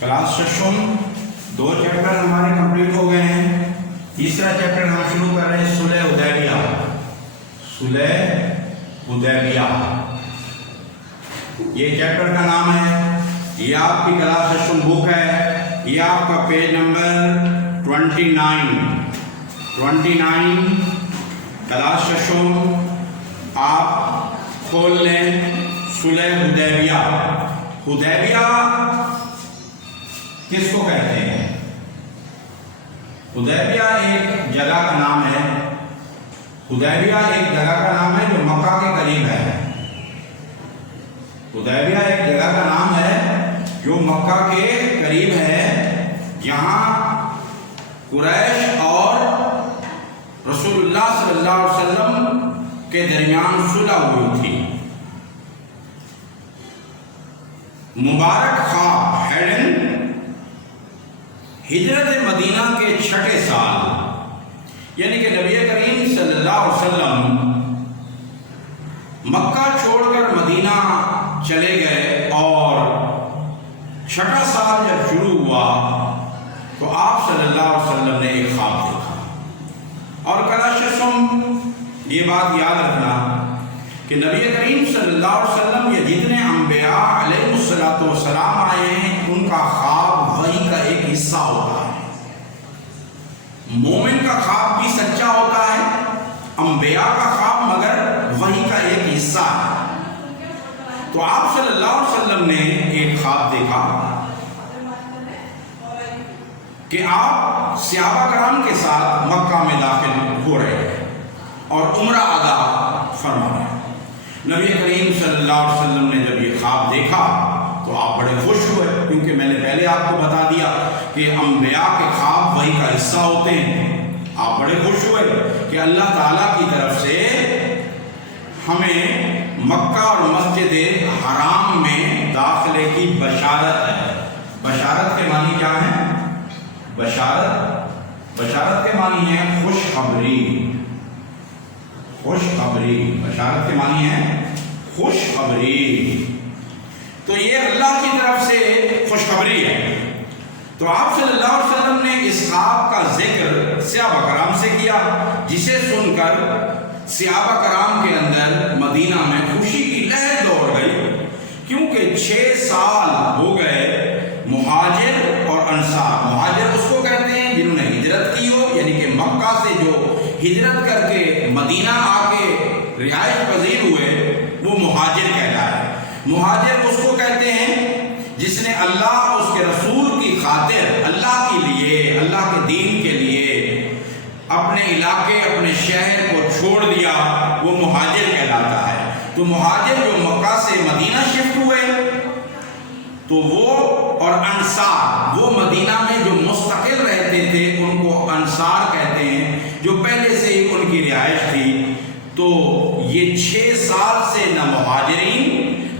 Class ششم 2 chapter ہمارے complete ہو گئے ہیں. تیسرا چیپٹر ہم شروع کر رہے ہیں صلح حدیبیہ. صلح حدیبیہ یہ چیپٹر کا نام ہے. یہ آپ کی کلاس ششم بک ہے. یہ آپ کا پیج نمبر 29 کلاس ششم آپ کھول لیں. صلح حدیبیہ. حدیبیہ کس کو کہتے ہیں؟ حدیبیہ ایک جگہ کا نام ہے. حدیبیہ ایک جگہ کا نام ہے جو مکہ کے قریب ہے. حدیبیہ ایک جگہ کا نام ہے جو مکہ کے قریب ہے، جہاں قریش اور رسول اللہ صلی اللہ علیہ وسلم کے درمیان صلح ہوئی تھی. مبارک خواہ ہیڈن ہجرت مدینہ کے 6 سال، یعنی کہ نبی کریم صلی اللہ علیہ وسلم مکہ چھوڑ کر مدینہ چلے گئے، اور 6 سال جب شروع ہوا تو آپ صلی اللہ علیہ وسلم نے ایک خواب دیکھا. اور کلاس ششم یہ بات یاد رکھنا کہ نبی کریم صلی اللہ علیہ وسلم یہ جتنے انبیاء علیہ السلام آئے ہیں، ان کا خواب وحی کا ایک حصہ ہوتا ہے. مومن کا خواب بھی سچا ہوتا ہے، انبیاء کا خواب مگر وحی کا ایک حصہ ہے. تو آپ صلی اللہ علیہ وسلم نے ایک خواب دیکھا کہ آپ صحابہ کرام کے ساتھ مکہ میں داخل ہو رہے ہیں اور عمرہ ادا فرما رہے ہیں. نبی کریم صلی اللہ علیہ وسلم نے جب یہ خواب دیکھا تو آپ بڑے خوش ہوئے، کیونکہ میں نے پہلے آپ کو بتا دیا کہ انبیاء کے خواب وحی کا حصہ ہوتے ہیں. آپ بڑے خوش ہوئے کہ اللہ تعالیٰ کی طرف سے ہمیں مکہ اور مسجد حرام میں داخلے کی بشارت ہے. بشارت کے معنی کیا ہے؟ بشارت کے معنی ہے خوشخبری. بشارت کے معنی ہے خوشخبری. تو یہ اللہ کی طرف سے خوشخبری ہے. تو آپ صلی اللہ علیہ وسلم نے اس خواب کا ذکر صحابہ کرام سے کیا، جسے سن کر صحابہ کرام کے اندر مدینہ میں خوشی کی لہر دوڑ گئی، کیونکہ 6 سال ہو گئے مہاجر اور انصار. مہاجر اس کو کہتے ہیں جنہوں نے ہجرت کی ہو، یعنی کہ مکہ سے جو ہجرت کر کے مدینہ آ کے رہائش پذیر ہوئے وہ مہاجر کہتا ہے. مہاجر اس کو کہتے ہیں جس نے اللہ اس کے رسول کی خاطر، اللہ کے لیے، اللہ کے دین کے لیے اپنے علاقے، اپنے شہر کو چھوڑ دیا، وہ مہاجر کہلاتا ہے. تو مہاجر جو مکہ سے مدینہ شفٹ ہوئے تو وہ، اور انصار وہ مدینہ میں جو مستقل رہتے تھے ان کو انصار کہتے ہیں، جو پہلے سے ہی ان کی رہائش تھی. تو یہ 6 سال سے نہ مہاجرین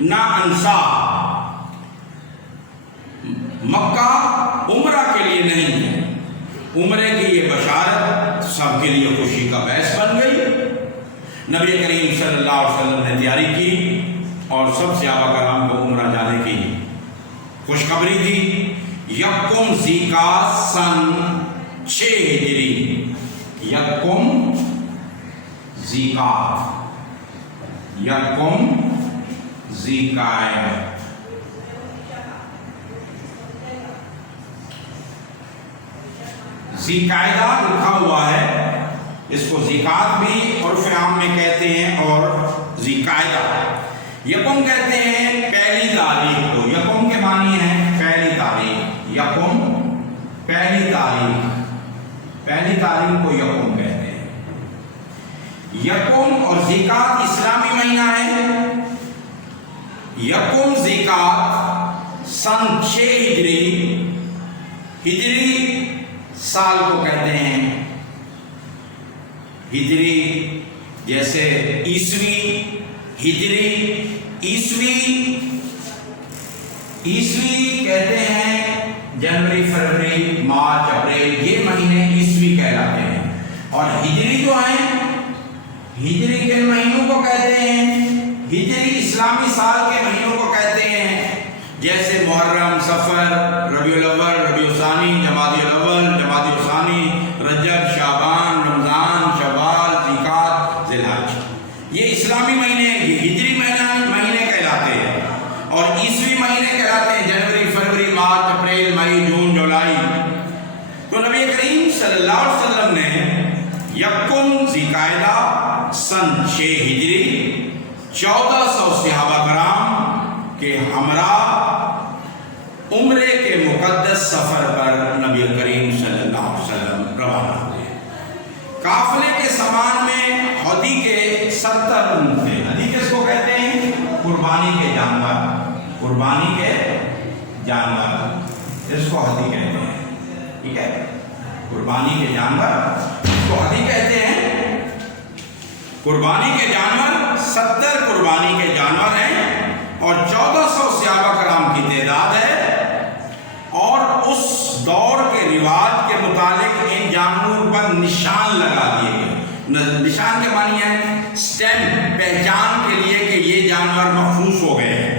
نہ انصار مکہ عمرہ کے لیے نہیں ہے. عمرے کی یہ بشارت سب کے لیے خوشی کا باعث بن گئی. نبی کریم صلی اللہ علیہ وسلم نے تیاری کی اور سب صحابہ کرام کو عمرہ جانے کی خوشخبری دی. 1 ذیقعدہ سن 6 ہجری. 1 ذیقعدہ ذیقعدہ لکھا ہوا ہے. اس کو ذیقعدہ بھی عرف عام میں کہتے ہیں اور ذیقعدہ. 1 کہتے ہیں پہلی تاریخ کو. 1 کے معنی ہے پہلی تاریخ. 1 پہلی تاریخ. پہلی تاریخ کو 1 کہتے ہیں. 1 اور ذیقعدہ اسلامی مہینہ ہے. 1 ذیقعدہ سن 6 ہجری. ہجری سال کو کہتے ہیں. ہجری جیسے عیسوی، ہجری، عیسوی کہتے ہیں جنوری، فروری، مارچ، اپریل، یہ مہینے عیسوی کہلاتے ہیں. اور ہجری جو ہیں، ہجری کے مہینوں کو کہتے ہیں، ہجری اسلامی سال کے مہینوں کو کہتے ہیں، جیسے محرم، صفر، ربیع الاول، ربیع الثانی، جمادی الاول، جمادی الثانی، رجب، شعبان، رمضان، شوال، ذوالقعدہ، ذی الحج۔ یہ اسلامی مہینے، یہ ہجری مہینے کہلاتے ہیں، اور عیسوی مہینے کہلاتے ہیں جنوری، فروری، مارچ، اپریل، مئی، جون، جولائی۔ تو نبی کریم صلی اللہ علیہ وسلم نے یکم ذوالقعدہ سن 6 ہجری 1400 صحابہ کرام کے ہمراہ عمرے کے مقدس سفر پر نبی کریم صلی اللہ علیہ وسلم روانہ ہوئے۔ قافلے کے سامان میں ہدی کے 70 اونٹ تھے۔ ہدی کس کو کہتے ہیں؟ قربانی کے جانور، قربانی کے جانور، اس کو ہدی کہتے ہیں، ٹھیک ہے؟ قربانی کے جانور اس کو ہدی کہتے ہیں۔ قربانی کے جانور 70 قربانی کے جانور ہیں، اور 1400 صحابہ کرام کی تعداد ہے، اور اس دور کے رواج کے مطابق ان جانوروں پر نشان لگا دیے گئے۔ نشان کے معنی ہے اسٹیمپ، پہچان کے لیے کہ یہ جانور محفوظ ہو گئے ہیں،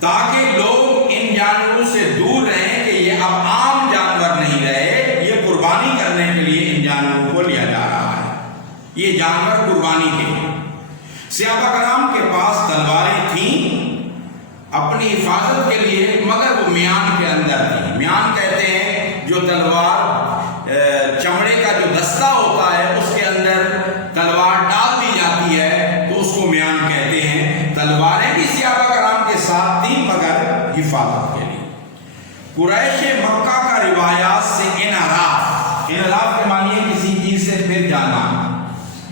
تاکہ لوگ ان جانوروں سے دور رہیں کہ یہ اب عام جانور نہیں رہے، یہ قربانی کرنے کے لیے ان جانوروں کو لیا جا رہا ہے، یہ جانور قربانی کے۔ صحابہ کرام کے پاس تلواریں تھیں اپنی حفاظت کے لیے، مگر وہ میان کے اندر تھی۔ میان کہتے ہیں جو تلوار چمڑے کا جو دستہ ہوتا ہے اس کے اندر تلوار ڈال دی جاتی ہے، تو اس کو میان کہتے ہیں۔ تلواریں بھی صحابہ کرام کے ساتھ تھیں مگر حفاظت کے لیے۔ قریش مکہ کا روایات سے انحراف، انحراف کے معنی ہے کسی چیز سے پھر جانا،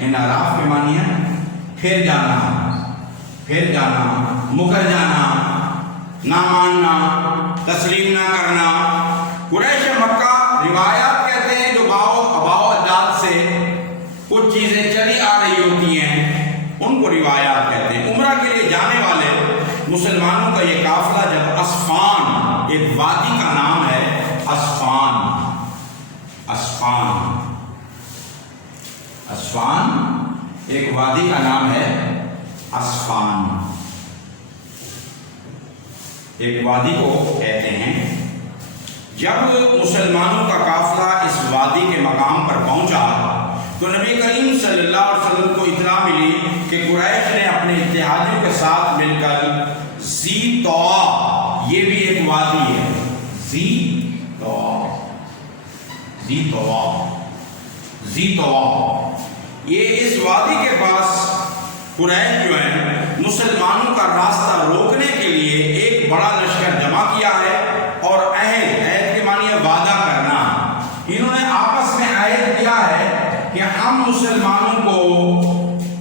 انحراف کے معنی ہے پھر جانا، پھر جانا، مکر جانا، نہ ماننا، تسلیم نہ کرنا۔ قریش مکہ روایات کہتے ہیں جو آباء و اجداد سے کچھ چیزیں چلی آ رہی ہوتی ہیں، ان کو روایات کہتے ہیں۔ عمرہ کے لیے جانے والے مسلمانوں کا یہ قافلہ جب اسفان، ایک وادی کا نام ہے اسفان، اسفان، اسفان ایک وادی کا نام ہے اسفان، ایک وادی کو کہتے ہیں۔ جب مسلمانوں کا قافلہ اس وادی کے مقام پر پہنچا تو نبی کریم صلی اللہ علیہ وسلم کو اطلاع ملی کہ قریش نے اپنے اتحادیوں کے ساتھ مل کر ذی طوا، یہ بھی ایک وادی ہے، ذی طوا، ذی طوا، ذی طوا، یہ اس وادی کے پاس قریش جو ہیں مسلمانوں کا راستہ روکنے کے لیے ایک بڑا لشکر جمع کیا ہے، اور عہد، عہد کے معنی ہے وعدہ کرنا، انہوں نے آپس میں عہد کیا ہے کہ ہم مسلمانوں کو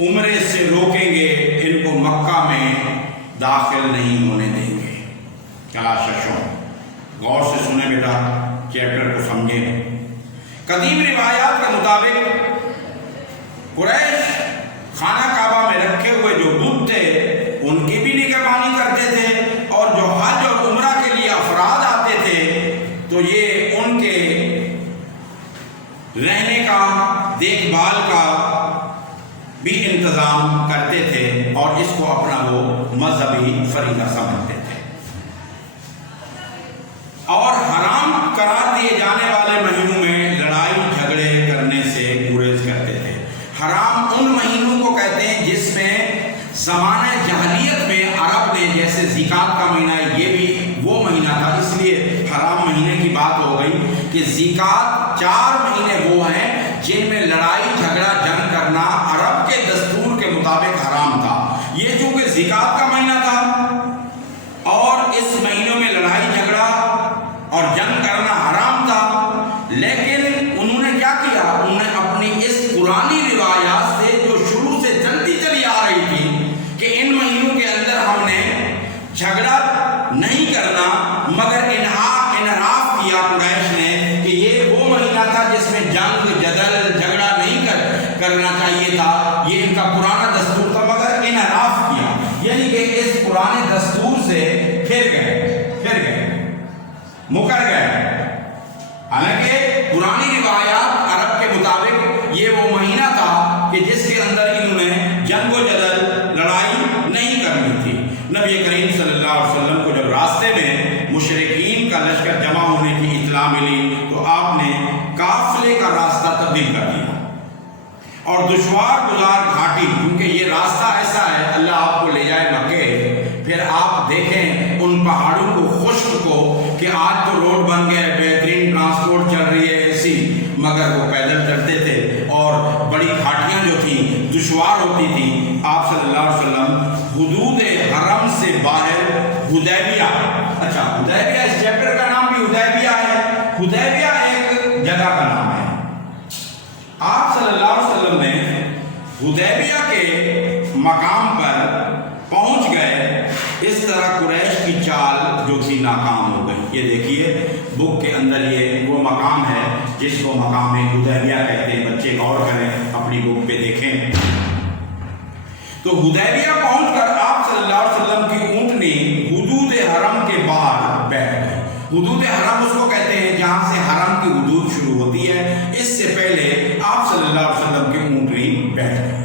عمرے سے روکیں گے، ان کو مکہ میں داخل نہیں ہونے دیں گے۔ کیا ششوں، غور سے سنیں بیٹا، چیپٹر کو سمجھیں۔ قدیم روایات کے مطابق قریش خانہ کعبہ میں رکھے ہوئے جو بت تھے ان کی بھی نگہبانی کرتے تھے، اور جو حج اور عمرہ کے لیے افراد آتے تھے تو یہ ان کے رہنے کا، دیکھ بھال کا بھی انتظام کرتے تھے، اور اس کو اپنا وہ مذہبی فریضہ سمجھتے تھے۔ اور حرام قرار دیے جانے والے مہینوں میں لڑائی جھگڑے کرنے سے گریز کرتے تھے۔ حرام ان مہینوں کو کہتے ہیں جس میں زمانہ جاہلیت میں عرب نے، جیسے ذوالقعدہ کا مہینہ ہے، یہ بھی وہ مہینہ تھا، اس لیے حرام مہینے کی بات ہو گئی کہ ذوالقعدہ 4 مہینے وہ ہیں جن میں لڑائی جھگڑا جنگ کرنا عرب کے دستور کے مطابق حرام تھا۔ یہ چونکہ ذوالقعدہ کا مہینہ تھا اور اس مہینوں میں لڑائی جھگڑا اور جنگ کرنا حرام تھا، لیکن انہوں نے کیا کیا، انہوں نے اپنی اس پرانی روایات سے جو شروع سے چلتی چلی آ رہی تھی کہ ان مہینوں کے اندر ہم نے جھگڑا نہیں کرنا، مگر انحراف کیا قریش نے کہ یہ وہ مہینہ تھا جس میں جنگ جدل جھگڑا نہیں کرنا چاہیے تھا، یہ ان کا پرانا دستور تھا، مگر انحراف کیا، یعنی کہ اس پرانے دستور سے پھر گئے، مکر گئے۔ حالانکہ پرانی روایات عرب کے مطابق یہ وہ مہینہ تھا کہ جس کے اندر انہوں نے جنگ و جدل لڑائی نہیں کرنی تھی۔ نبی کریم صلی اللہ علیہ وسلم کو جب راستے میں مشرکین لشکر جمع ہونے کی اطلاع ملی تو آپ نے قافلے کا راستہ تبدیل کر دیا اور دشوار گزار گھاٹی، کیونکہ یہ راستہ ایسا ہے اللہ آپ کو لے جائے مکے، پھر آپ دیکھیں ان پہاڑوں کو خشک کو کہ آج تو روڈ بن گئے، بہترین ٹرانسپورٹ چل رہی ہے ایسی، مگر وہ پیدل چلتے تھے اور بڑی گھاٹیاں جو تھیں دشوار ہوتی تھیں۔ آپ صلی اللہ علیہ وسلم حدود حرم سے باہر حدیبیہ، اچھا حدیبیہ اس چیپٹر کا نام بھی حدیبیہ ہے، حدیبیہ ایک جگہ کا نام ہے۔ آپ صلی اللہ علیہ وسلم نے حدیبیہ کے مقام پر پہنچ گئے، اس طرح قریش کی چال جو تھی ناکام ہو گئی۔ یہ دیکھیے بک کے اندر یہ وہ مقام ہے جس کو مقام حدیبیہ کہتے ہیں، بچے غور کریں اپنی بک پہ دیکھیں۔ تو حدیبیہ پہنچ کر آپ صلی اللہ علیہ وسلم کی اونٹنی حدود حرم کے باہر بیٹھ گئی۔ حدود حرم اس کو کہتے ہیں جہاں سے حرم کی حدود شروع ہوتی ہے، اس سے پہلے آپ صلی اللہ علیہ وسلم کی اونٹنی بیٹھ گئی۔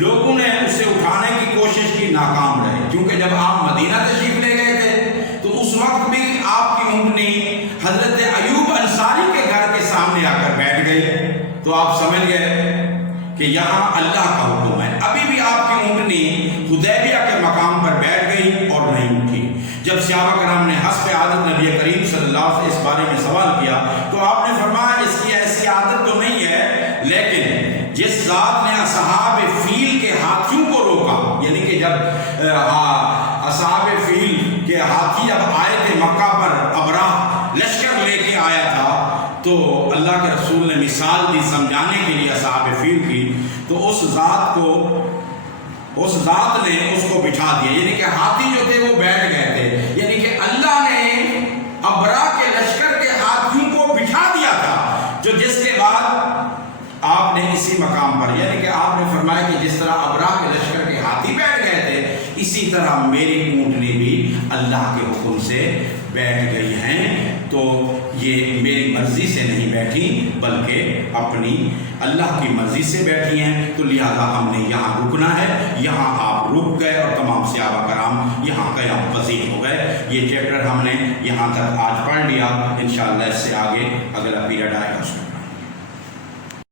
لوگوں نے اسے اٹھانے کی کوشش کی، ناکام رہے، کیونکہ جب آپ مدینہ تشریف لے گئے تھے تو اس وقت بھی آپ کی اونٹنی حضرت ایوب انصاری کے گھر کے سامنے آ کر بیٹھ گئی، تو آپ سمجھ گئے کہ یہاں اللہ کا حکم ہے۔ ابھی بھی آپ کی اونٹنی حدیبیہ کے مقام پر بیٹھ گئی اور نہیں اٹھی۔ جب صحابہ کرام نے حسب عادت نبی کریم صلی اللہ علیہ وسلم اس بارے میں سوال کیا تو آپ نے فرمایا اس کی ایسی عادت تو نہیں ہے، لیکن جس ذات نے اصحاب فیل کے ہاتھیوں کو روکا، یعنی کہ جب اصحاب فیل کے ہاتھی جب آئے تھے مکہ پر، ابراہ لشکر لے کے آیا تھا، تو اللہ کے رسول نے مثال دی سمجھانے کے لیے اصحاب فیل کی، تو اس ذات نے اس کو بٹھا دیا، یعنی کہ ہاتھی جو تھے وہ بیٹھ گئے تھے، یعنی کہ اللہ نے ابرا کے لشکر کے ہاتھیوں کو بٹھا دیا تھا، جو جس کے بعد آپ نے اسی مقام پر، یعنی کہ آپ نے فرمایا کہ جس طرح ابرا کے لشکر کے ہاتھی بیٹھ گئے تھے، اسی طرح میری اونٹنی بھی اللہ کے حکم سے بیٹھ گئی ہیں۔ تو یہ میری مرضی سے نہیں بیٹھی بلکہ اپنی اللہ کی مرضی سے بیٹھی ہیں، تو لہذا ہم نے یہاں رکنا ہے۔ یہاں آپ رک گئے اور تمام صحابہ کرام یہاں قیام پذیر ہو گئے۔ یہ چیپٹر ہم نے یہاں تک آج پڑھ لیا، انشاءاللہ اس سے آگے اگلا پیریڈ آئے گا۔